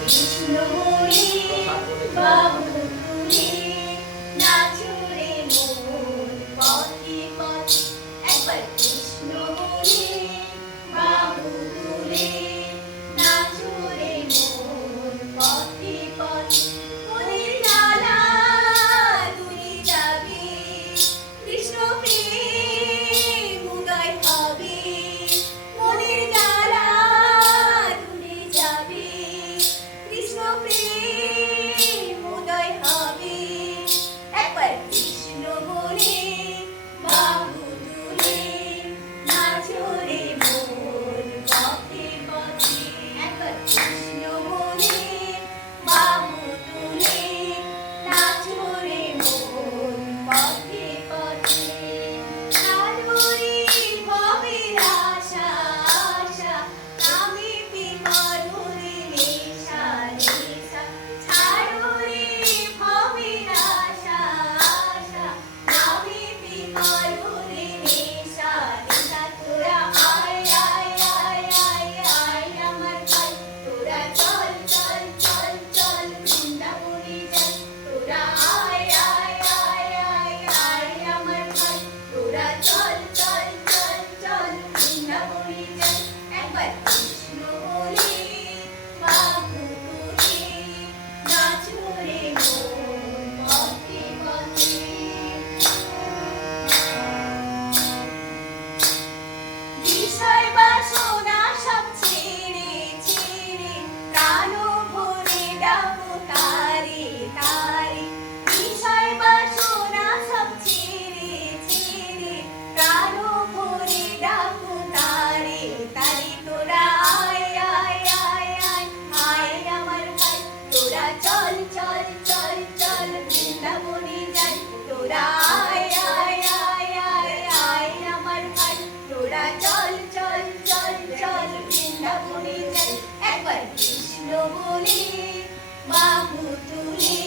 কৃষ্ণমণি বাবু তুলে নাচো রে মন পথে পথে একবার কৃষ্ণমণি বাবু তুলে নাচো রে মন পথে পথে মনের জ্বালা দূরে যাবে কৃষ্ণ প্রেম উদয় হবে মনের জ্বালা দূরে যাবে কৃষ্ণ প্রেম উদয় হবে একবার কৃষ্ণ বলে বাবু তুলে নাচো রে মন পথে পথে একবার কৃষ্ণ বলে বাবু তুলে নাচো রে মন পথে পথে নারী ভবের আশা আশা নামে বিমরুরে নেশা নেশা ছাড়ো রে ভবের আশা আশা নামে বিমরুরে নেশা নেশা তোরা আয় আয় আয় আয় আয় আমার ভাই তোরা চল চল চল চল বৃন্দাবনে যাই তোরা আয় আয় আয় আয় আয় আমার ভাই তোরা চল চল চল চল বৃন্দাবনে যাই একবার কৃষ্ণ বলে বাবু তুলে নাচো রে মন পথে পথে বিষয় বাসনা সব ছেড়ে ছেড়ে প্রাণ ভরে ডাকো তারে তারে বিষয় বাসনা সব ছেড়ে ছেড়ে প্রাণ ভরে ডাকো তারে তারে তোরা আয় আয় আয় আয় আয় আমার ভাই তোরা চল চল চল চল বৃন্দাবনে যাই তোরা আয় আয় আয় আয় আয় আমার ভাই তোরা চল চল চল চল বৃন্দাবনে যাই একবার কৃষ্ণ বলে বাবু তুলে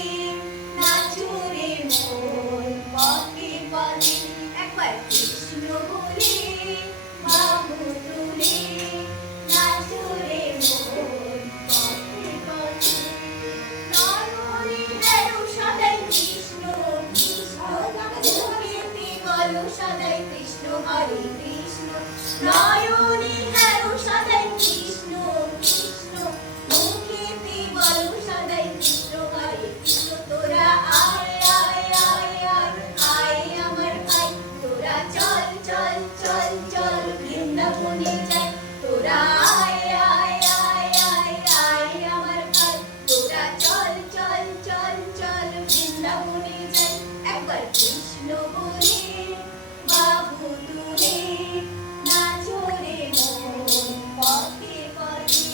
নাচো রে মন পথে পথে একবার কৃষ্ণ বলে বাবু তুলে নাচো রে মন পথে পথে নয়নে হেরো সদাই কৃষ্ণ কৃষ্ণ মুখেতে বলো সদাই কৃষ্ণ হরে কৃষ্ণ নয়নে হেরো সদাই কৃষ্ণ কৃষ্ণ মুখেতে বলো সদাই কৃষ্ণ হরে কৃষ্ণ তোরা আয় আয় আয় আয় আয় আমার ভাই তোরা চল চল চল চল বৃন্দাবনে যাই তোরা আয় আয় আয় আয় আয় আমার ভাই তোরা চল চল চল চল বৃন্দাবনে যাই একবার কৃষ্ণ বলে বাবু তুলে নাচো রে মন পথে পথে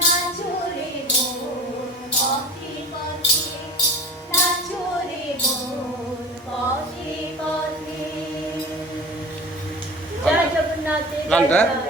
নাচো রে মন পথে পথে নাচো রে মন পথে পথে জয় জগন্নাথ গানটা? জয়